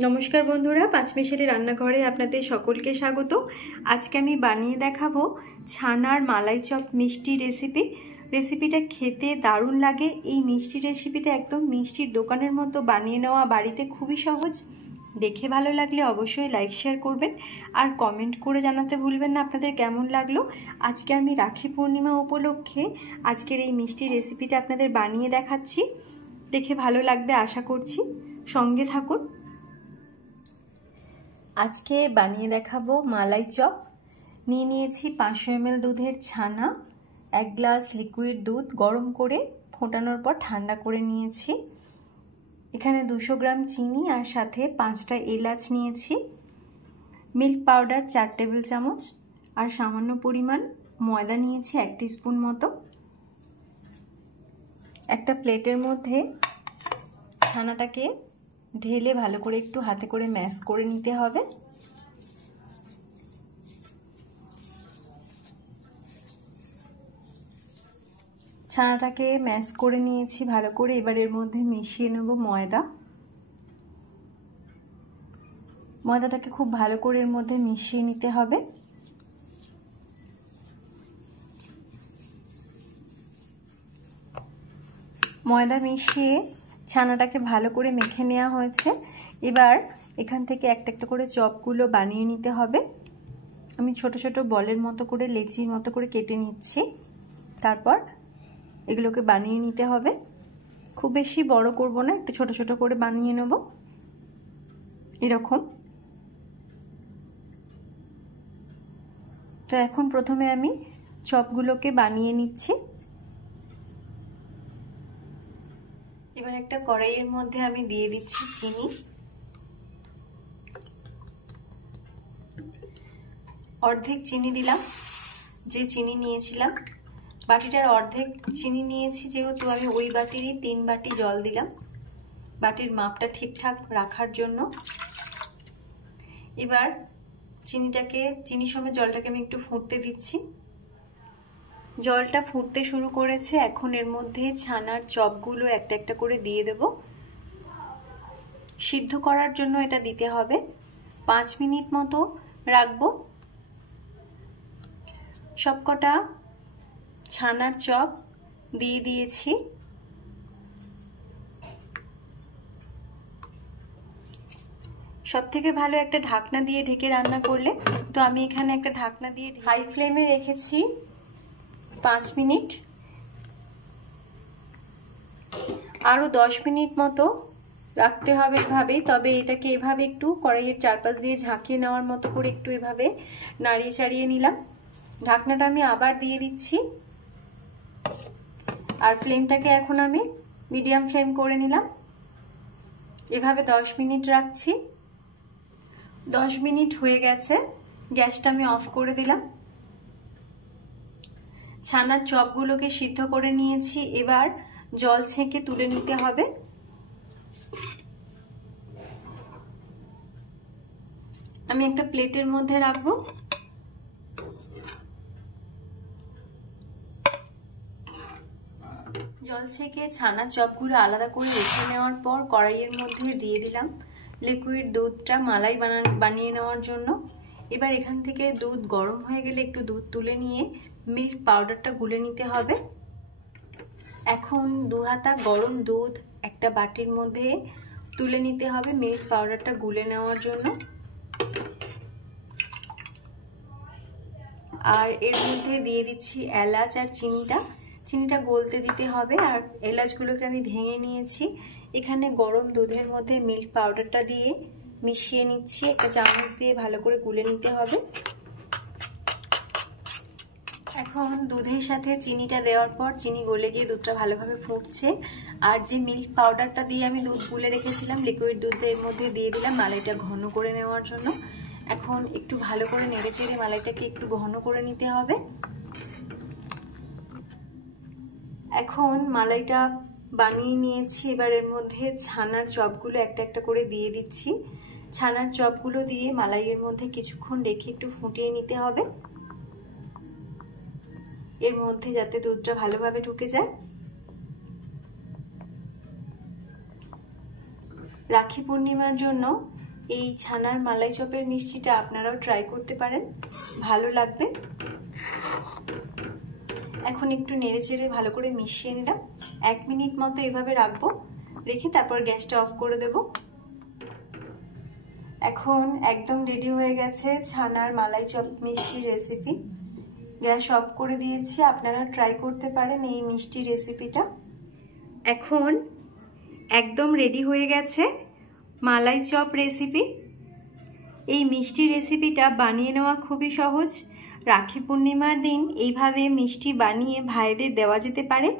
নমস্কার বন্ধুরা, পাঁচমিশালি রান্নাঘরে আপনাদের সকলকে স্বাগত। আজকে আমি বানিয়ে দেখাবো ছানার মালাই চপ মিষ্টি রেসিপিটা খেতে দারুণ লাগে। এই মিষ্টি রেসিপিটা একদম মিষ্টির দোকানের মতো বানিয়ে নেওয়া, বাড়িতে খুবই সহজ। দেখে ভালো লাগলে অবশ্যই লাইক শেয়ার করবেন আর কমেন্ট করে জানাতে ভুলবেন না আপনাদের কেমন লাগলো। আজকে আমি রাখি পূর্ণিমা উপলক্ষে আজকের এই মিষ্টি রেসিপিটা আপনাদের বানিয়ে দেখাচ্ছি। দেখে ভালো লাগবে আশা করছি, সঙ্গে থাকুন। আজকে বানিয়ে দেখাবো মালাই চপ। নিয়েছি 500 ml দুধের ছানা, 1 গ্লাস লিকুইড দুধ গরম করে ফোটানোর পর ঠান্ডা করে নিয়েছি। এখানে 200 গ্রাম চিনি আর সাথে 5টা এলাচ নিয়েছি। মিল্ক পাউডার 4 টেবিল চামচ আর সামান্য পরিমাণ ময়দা নিয়েছি 1 টিস্পুন মতো। একটা প্লেটের মধ্যে ছানাটাকে ঢেলে ভালো করে একটু হাতে করে ম্যাশ করে নিতে হবে। ছানাটাকে ম্যাশ করে নিয়েছি ভালো করে। এবার এর মধ্যে মিশিয়ে নেব ময়দাটাকে খুব ভালো করে এর মধ্যে মিশিয়ে নিতে হবে। ময়দা মিশিয়ে ছানাটাকে ভালো করে মেখে নেওয়া হয়েছে। এবার এখান থেকে একটা একটা করে চপগুলো বানিয়ে নিতে হবে। আমি ছোট ছোট বলের মতো করে, লেচির মতো করে কেটে নিচ্ছি। তারপর এগুলোকে বানিয়ে নিতে হবে। খুব বেশি বড় করব না, একটু ছোট ছোট করে বানিয়ে নেব এরকম। তো এখন প্রথমে আমি চপগুলোকে বানিয়ে নিচ্ছি। এবার একটা কড়াইয়ের মধ্যে আমি দিয়ে দিচ্ছি চিনি। অর্ধেক চিনি দিলাম, যে চিনি নিয়েছিলাম। বাটিটার অর্ধেক চিনি নিয়েছি যেহেতু, আমি ওই বাটিরই 3 বাটি জল দিলাম, বাটির মাপটা ঠিকঠাক রাখার জন্য। এবার চিনির সঙ্গে জলটাকে আমি একটু ফুটতে দিচ্ছি। জলটা ফুটতে শুরু করেছে। এখন এর মধ্যে ছানার চপগুলো একটা একটা করে দিয়ে দেব। সিদ্ধ করার জন্য এটা দিতে হবে। 5 মিনিট মতো রাখবো। সবকটা ছানার চপ দিয়ে দিয়েছি। সব থেকে ভালো একটা ঢাকনা দিয়ে ঢেকে রান্না করলে। তো আমি এখানে একটা ঢাকনা দিয়ে হাই ফ্লেমে রেখেছি 5 মিনিট। আরো 10 মিনিট মতো রাখতে হবে এভাবেই। তবে এটাকে এভাবে একটু কড়াইয়ের চারপাশ দিয়ে ঝাঁকিয়ে নেওয়ার মতো করে একটু এভাবে নাড়িয়ে চাড়িয়ে নিলাম। ঢাকনাটা আমি আবার দিয়ে দিচ্ছি। আর ফ্লেমটাকে এখন আমি মিডিয়াম ফ্লেম করে নিলাম। এভাবে 10 মিনিট রাখছি। 10 মিনিট হয়ে গেছে, গ্যাসটা আমি অফ করে দিলাম। ছানার চপগুলোকে সিদ্ধ করে নিয়েছি। এবার জল ছেঁকে তুলে নিতে হবে। আমি একটা প্লেটের মধ্যে রাখবো। জল ছেঁকে ছানার চপগুলো আলাদা করে রেখে নেওয়ার পর কড়াইয়ের মধ্যে দিয়ে দিলাম লিকুইড দুধটা মালাই বানিয়ে নেওয়ার জন্য। এবার এখান থেকে দুধ গরম হয়ে গেলে একটু দুধ তুলে নিয়ে মিল্ক পাউডারটা গুলে নিতে হবে। এখন 2 হাতা গরম দুধ একটা বাটির মধ্যে তুলে নিতে হবে মিল্ক পাউডারটা গুলে নেওয়ার জন্য। আর এর মধ্যে দিয়ে দিচ্ছি এলাচ আর চিনিটা গলতে দিতে হবে। আর এলাচগুলোকে আমি ভেঙে নিয়েছি। এখানে গরম দুধের মধ্যে মিল্ক পাউডারটা দিয়ে মিশিয়ে নিচ্ছি। একটা চামচ দিয়ে ভালো করে গুলে নিতে হবে। এখন দুধের সাথে চিনিটা দেওয়ার পর চিনি গলে গিয়ে দুধটা ভালোভাবে ফুটছে। আর যে মিল্ক পাউডারটা দিয়ে আমি দুধ গুলে রেখেছিলাম, লিকুইড দুধের মধ্যে দিয়ে দিলাম মালাইটা ঘন করে নেওয়ার জন্য। এখন একটু ভালো করে নেড়েচেড়ে মালাইটাকে একটু ঘন করে নিতে হবে। এখন মালাইটা বানিয়ে নিয়েছি। এবার এর মধ্যে ছানার চপগুলো একটা একটা করে দিয়ে দিচ্ছি। ছানার চপগুলো দিয়ে মালাইয়ের মধ্যে কিছুক্ষণ রেখে একটু ফুটিয়ে নিতে হবে, এর মধ্যে যাতে দুধটা ভালোভাবে ঢুকে যায়। রাখি পূর্ণিমার জন্য এই ছানার মালাই চপের মিষ্টিটা আপনারাও ট্রাই করতে পারেন, ভালো লাগবে। এখন একটু নেড়ে চেড়ে ভালো করে মিশিয়ে নিলাম। 1 মিনিট মতো এভাবে রাখবো, রেখে তারপর গ্যাসটা অফ করে দেব। এখন একদম রেডি হয়ে গেছে ছানার মালাই চপ মিষ্টি রেসিপি। গ্যাস অফ করে দিয়েছি, আপনারা ট্রাই করতে পারেন এই মিষ্টি রেসিপিটা। এখন একদম রেডি হয়ে গেছে মালাই চপ রেসিপি। এই মিষ্টি রেসিপিটা বানিয়ে নেওয়া খুবই সহজ। রাখি পূর্ণিমার দিন এইভাবে মিষ্টি বানিয়ে ভাইদের দেওয়া যেতে পারে।